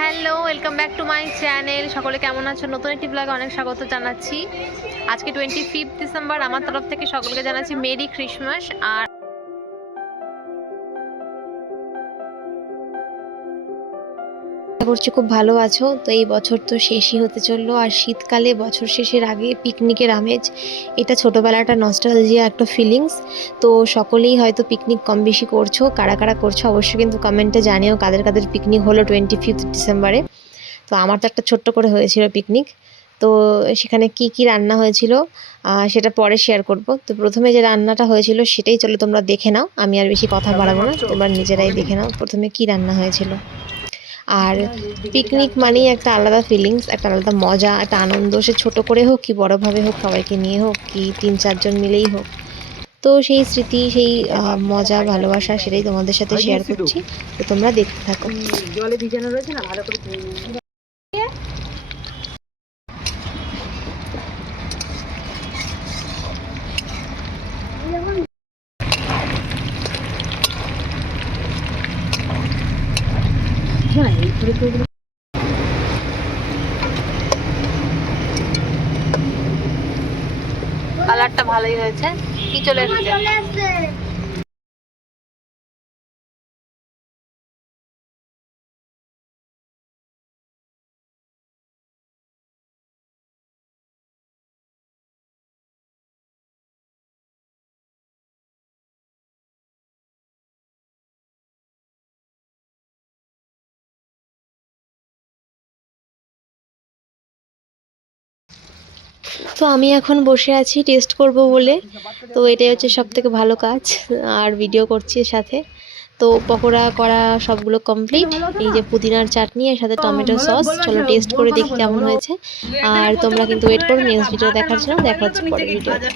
Hello, welcome back to my channel. সকলে কেমন আছো? নতুন একটি ব্লগে অনেক স্বাগত জানাচ্ছি। আজকে 25 ডিসেম্বর, আমার তরফ থেকে সকলকে জানাচ্ছি মেরি ক্রিসমাস। আর আশা করছি খুব ভালো আছো। তো এই বছর তো শেষই হতে চললো, আর শীতকালে বছর শেষের আগে পিকনিকের আমেজ, এটা ছোটোবেলাটা নস্টালজিয়া একটা ফিলিংস। তো সকলেই হয়তো পিকনিক কম বেশি করছো, কারা কারা করছো অবশ্যই কিন্তু কমেন্টে জানিও কাদের কাদের পিকনিক হলো 25 ডিসেম্বরে। তো আমার তো একটা ছোট্ট করে হয়েছিল পিকনিক। তো সেখানে কি কি রান্না হয়েছিল সেটা পরে শেয়ার করব। তো প্রথমে যে রান্নাটা হয়েছিল সেটাই চলো তোমরা দেখে নাও, আমি আর বেশি কথা বাড়াবো না, তোমরা নিজেরাই দেখে নাও প্রথমে কি রান্না হয়েছিল। আর পিকনিক মানেই একটা আলাদা ফিলিংস, একটা আলাদা মজা, একটা আনন্দ, সে ছোট করে হোক কি বড়োভাবে হোক, সবাইকে নিয়ে হোক কি 3-4 জন মিলেই হোক। তো সেই স্মৃতি, সেই মজা ভালোবাসা, সেটাই তোমাদের সাথে শেয়ার করছি। তো তোমরা দেখতে থাকো। জলে ভিজানো রয়েছে না, ভালো করে কালারটা ভালোই হয়েছে। কি চলে এসেছে? তো আমি এখন বসে আছি টেস্ট করব বলে। তো এটাই হচ্ছে সব থেকে ভালো কাজ, আর ভিডিও করছি সাথে। তো পকোড়া করা সবগুলো কমপ্লিট। এই যে পুদিনার চাটনি এর সাথে টমেটো সস, চলো টেস্ট করে দেখি কেমন হয়েছে। আর তোমরা কিন্তু ওয়েট করো নেক্সট ভিডিও দেখার জন্য। দেখা হচ্ছে পরের ভিডিওতে।